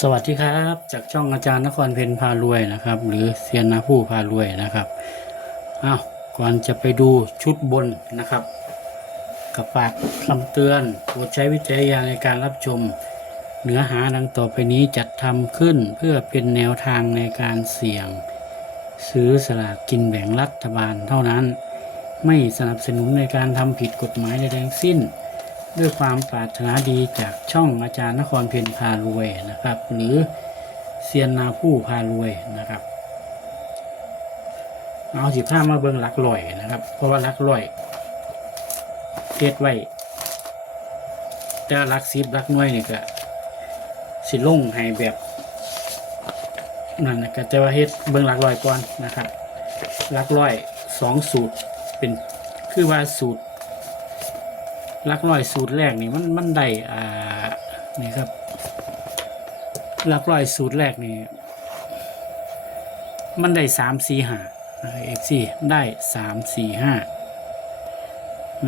สวัสดีครับ จากช่องอาจารย์นครเพนพารวยนะครับ หรือเซียนนาผู้พารวยนะครับอ้าวก่อนจะไปดูชุดบนนะครับกับฝากคำเตือนโปรดใช้วิจารณญาในการรับชม เนื้อหาดังต่อไปนี้จัดทำขึ้นเพื่อเป็นแนวทางในการเสี่ยง ซื้อสลากกินแบ่งรัฐบาลเท่านั้น ไม่สนับสนุนในการทำผิดกฎหมายใดๆทั้งสิ้น ด้วยความปรารถนาดีจากช่องอาจารย์นครเพียรพารวยนะครับ หรือเซียนนาผู้พารวยนะครับ เอาสิผ้ามาเบิ่งลักลอยนะครับ เพราะว่าลักลอยเทศไว้แต่ลักสิบลักน่วยนี่ก็สิลงให้แบบนั่นนะก็จะว่าเฮ็ดเบิ่งลักลอยก่อนนะครับลักลอยสองสูตรเป็นคือว่าสูตร ลักลอยสูตรแรกนี่มันมันได้อ่านี่ครับลักลอยสูตรแรกนี่มันได้สามสี่ห้าเอฟซีได้สามสี่ห้า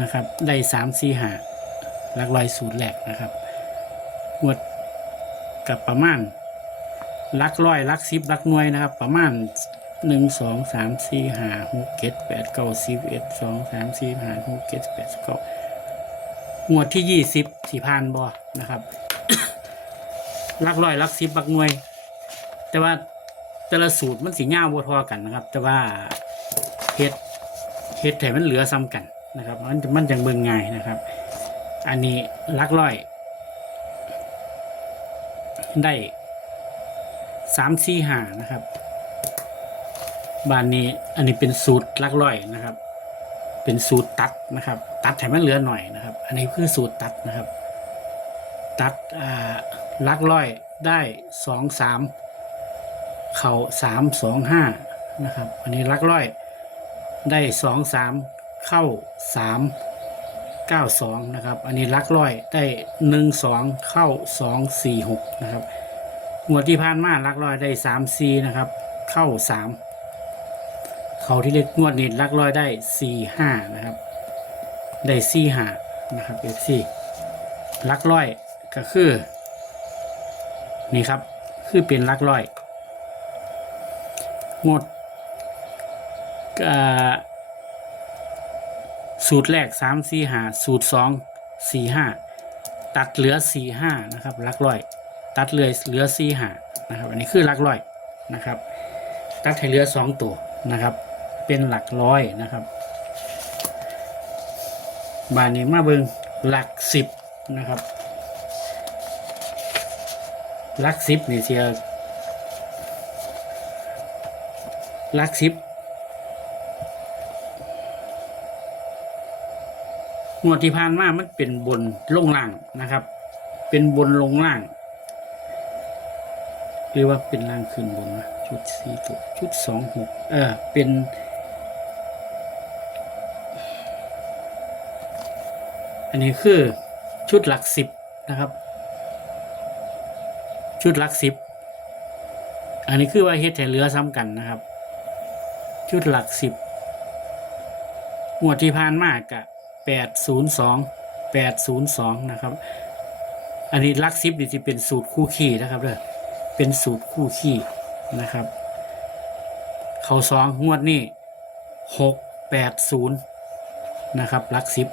นะครับได้สามสี่ห้าลักลอยสูตรแรกนะครับงวดกับประมาณลักร้อยลักสิบลักหน่วยนะครับ ประมาณหนึ่งสองสามสี่ห้าหกเจ็ดแปดเก้าสิบเอ็ดสองสามสี่ห้าหกเจ็ดแปดเก้า งวดที่ยี่สิบสี่พันบอนะครับลักร้อยลักสิบลักหน่วย แต่ว่าแต่ละสูตรมันสีเงาบัวทอกันนะครับ แต่ว่าเฮ็ดเฮ็ดแต่มันเหลือซ้ำกันนะครับ มันมันจังเบิ่งง่ายนะครับ อันนี้ลักร้อย ได้สามสี่หานะครับบานนี้อันนี้เป็นสูตรลักร้อยนะครับ เป็นสูตรตัดนะครับ ตัดให้มันเหลือหน่อยนะครับ อันนี้คือสูตรตัดนะครับ ตัดอ่าลักร้อยได้สองสามเข่าสามสองห้านะครับ อันนี้ลักร้อยได้สองสามเข้าสามเก้าสองนะครับ อันนี้ลักร้อยได้หนึ่งสองเข้าสองสี่หกนะครับงวดที่ผ่านมาลักร้อยได้สามสี่นะครับ เข้าสามเขาที่เล็กงวดนี้ลักร้อยได้สี่ห้านะครับ ได้สี่ห้า นะครับเอฟซีลักร้อยก็คือ นี่ครับ คือเป็นลักร้อย งดสูตรแรกสามสี่ห้าสูตรสองสี่ห้าตัดเหลือสี่ห้านะครับลักร้อย ตัดเลยเหลือสี่ห้านะครับ อันนี้คือลักร้อยนะครับ ตัดให้เหลือสองตัวนะครับ เป็นหลักร้อยนะครับ บานนี้มาเบิงหลักสิบนะครับหลักสิบนี่เสียหลักสิบงวดที่ผ่านมามันเป็นบนลงล่างนะครับ เป็นบนลงล่างหรือว่าเป็นล่างขึ้นบนนะชุดสี่ตัวชุดสองหกเออเป็น อันนี้คือชุดหลักสิบนะครับ ชุดหลักสิบอันนี้คือว่าเฮ็ดแถเรือซ้ำกันนะครับ ชุดหลักสิบงวดที่ผ่านมากกะแปดศูนย์สองแปดศูนย์สองนะครับ อันนี้หลักสิบนี่จะเป็นสูตรคู่ขี้นะครับเด้อเป็นสูตรคู่ขี้นะครับ เขาสองงวดนี้หกแปดศูนย์นะครับหลักสิบ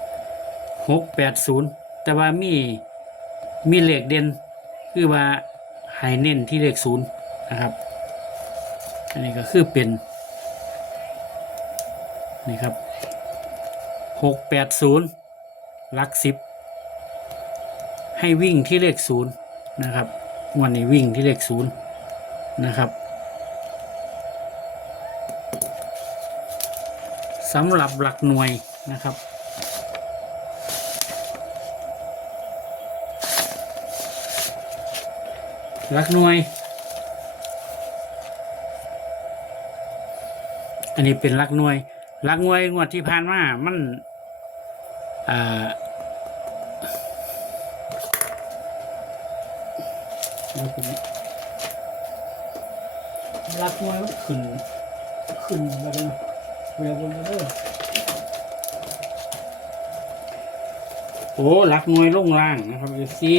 หกแปดศูนย์แต่ว่ามีมีเลขเด่นคือว่าให้เน้นที่เลขศูนย์นะครับ อันนี้ก็คือเป็นนี่ครับหกแปดศูนย์ลักสิบให้วิ่งที่เลขศูนย์นะครับวันนี้วิ่งที่เลขศูนย์นะครับสำหรับหลักหน่วยนะครับ รักหน่วย อันนี้เป็นรักหน่วยรักหน่วยงวดที่ผ่านมา มันอ่ารักหน่วยมันขึ้น ขึ้นแล้วกันเวลาบนเด้อโอ้รักหน่วยลงล่างนะครับเอฟซี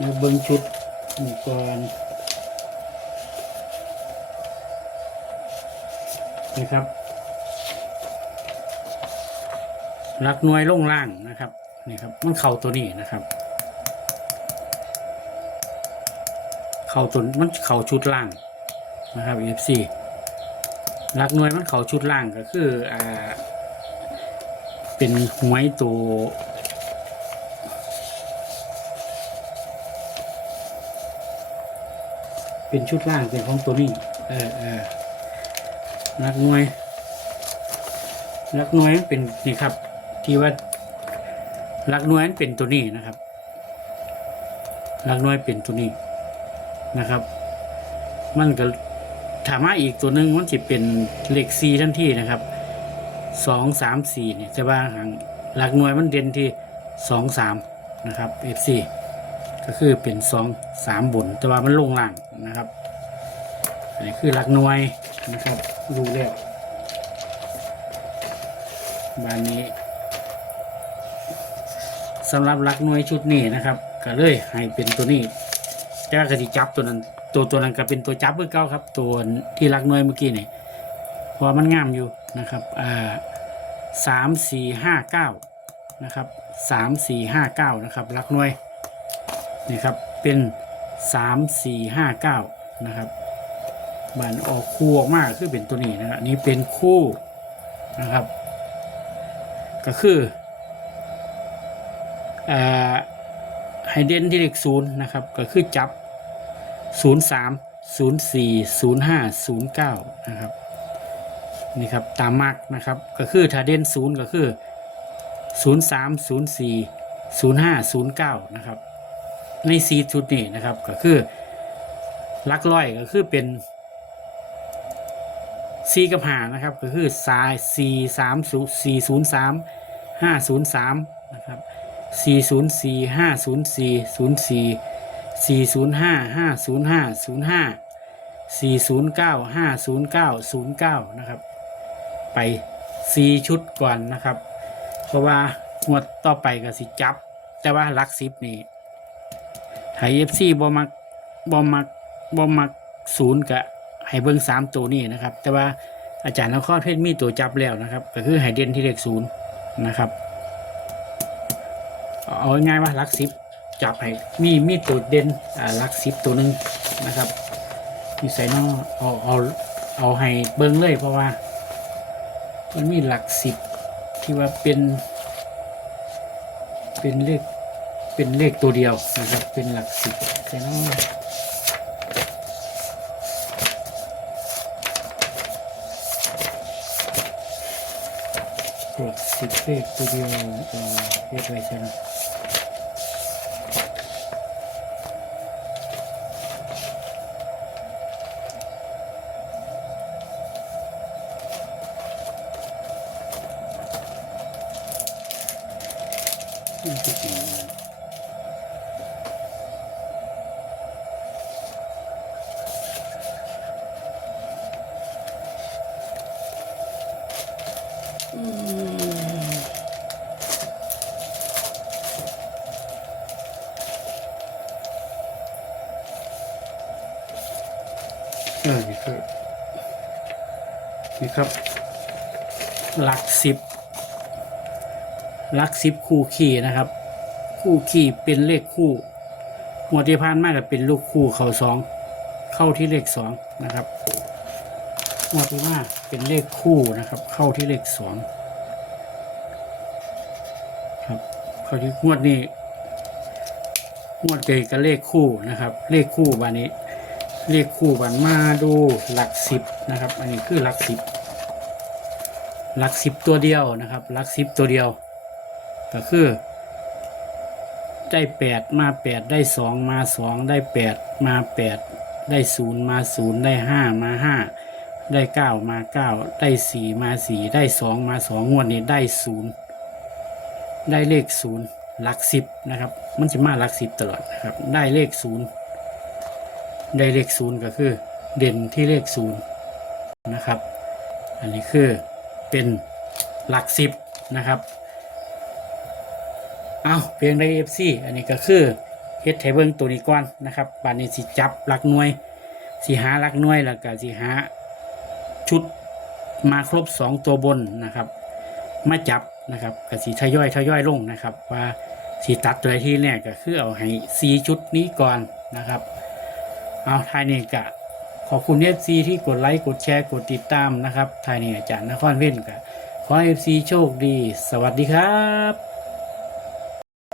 มาเบิ่งชุดนี่ก่อนนี่ครับรักหน่วยลงล่างนะครับนี่ครับมันเข่าตัวนี้นะครับ เข่าตัวมันเข่าชุดล่างนะครับ FC รักหน่วยมันเข่าชุดล่างก็คืออ่าเป็นหวยตัว เป็นชุดล่างเป็นของตัวนี้เออเออรักหน่วยรักหน่วยเป็นนี่ครับ ที่ว่ารักน่วยเป็นตัวนี้นะครับรักน่วยเป็นตัวนี้นะครับ มันก็ถามว่าอีกตัวหนึ่งมันจะเป็นเลขซีทันทีนะครับสองสามสี่เนี่ยจะว่าหางหลักหน่วยมันเด่นที่สองสามนะครับ F4 ก็คือเป็นสองสามบนแต่ว่ามันลงล่างนะครับ อันนี้คือหลักหน่วยนะครับดูแล้วบานนี้สำหรับหลักหน่วยชุดนี้นะครับ ก็เลยให้เป็นตัวนี้แต่ว่ากติจับตัวนั้นตัวตัวนั้นก็เป็นตัวจับเพื่อเก้าครับ ตัวที่หลักหน่วยเมื่อกี้นี่เพราะมันงามอยู่นะครับอ่าสามสี่ห้าเก้านะครับสามสี่ห้าเก้านะครับหลักหน่วย นี่ครับเป็นสามสี่ห้าเก้านะครับบันออกคู่ออกมาคือเป็นตัวนี้นะครับนี้เป็นคู่นะครับ ก็คืออไฮเดนที่เลขศูนย์นะครับ ก็คือจับศูนย์สามศูนย์สี่ศูนย์ห้าศูนย์เก้านะครับนี่ครับตามมาร์กนะครับก็คือถ้าเด่นศูนย์ก็คือศูนย์สามศูนย์สี่ศูนย์ห้าศูนย์เก้านะครับ ในซีชุดนี้นะครับ ก็คือลักร้อยก็คือเป็นซีกับหานะครับ ก็คือสายซีสามศูนย์สี่ศูนย์สามห้าศูนย์สามนะครับสี่ศูนย์สี่ห้าศูนย์สี่ศูนย์สี่สี่ศูนย์ห้าห้าศูนย์ห้าศูนย์ห้าสี่ศูนย์เก้าห้าศูนย์เก้าศูนย์เก้านะครับ ไปซีชุดก่อนนะครับ เพราะว่างวดต่อไปก็สิจับ แต่ว่าลักซิปนี่ ไฮเอฟซีบอมักบอมักบอมักศูนย์กับไฮเบิ้งสามตัวนี้นะครับ แต่ว่าอาจารย์นครเพชรมีตัวจับแล้วนะครับ ก็คือไฮเดนที่เลขศูนย์นะครับเอาง่ายว่าลักซิปจับให้มีมีตัวเด่นอ่าลักซิปตัวหนึ่งนะครับมีใส่นอเอาเอาเอาให้เบิ้งเลยเพราะว่า มันมีหลักสิบที่ว่าเป็น เป็นเลข เป็นเลขตัวเดียวนะครับเป็นหลักสิบใช่ไหมหลักสิบเลขตัวเดียวเออเรียกไว้ใช่ไหม นี่ครับ หลักสิบหลักสิบคู่ขี่นะครับ คู่ขี่เป็นเลขคู่หัวที่พานมากกับเป็นลูกคู่เขาสองเข้าที่เลขสองนะครับหัวที่มาเป็นเลขคู่นะครับ เข้าที่เลขสองครับเข้าที่งวดนี้งวดเกยกับเลขคู่นะครับ เลขคู่บานนี้ เลขคู่บันมาดูหลักสิบนะครับ อันนี้คือหลักสิบหลักสิบตัวเดียวนะครับหลักสิบตัวเดียว ก็คือ ได้แปดมาแปดได้สองมาสองได้แปดมาแปดได้ศูนย์มาศูนย์ได้ห้ามาห้าได้เก้ามาเก้าได้สี่มาสี่ได้สองมาสองงวดนี้ได้ศูนย์ได้เลขศูนย์หลักสิบนะครับ มันจะมาหลักสิบตลอดนะครับ ได้เลขศูนย์ ได้เลขศูนย์ก็คือเด่นที่เลขศูนย์นะครับ อันนี้คือเป็นหลักสิบนะครับ เอาเพียงได้เอฟซีอันนี้ก็คือเฮ็ดให้เบิ่งตัวนี้ก่อนนะครับบานนี้สิจับหลักหน่วยสิหาหลักหน่วยแล้วก็สิหาชุดมาครบสองตัวบนนะครับ มาจับนะครับก็สิทยอยทยอยลงนะครับ ว่าสีตัดตัวที่แรกก็คือเอาให้สีชุดนี้ก่อนนะครับ เอาทายนี่กะขอบคุณเอฟซีที่กดไลค์กดแชร์กดติดตามนะครับทายนี่อาจารย์นครเว้นกะขอเอฟซีโชคดี สวัสดีครับ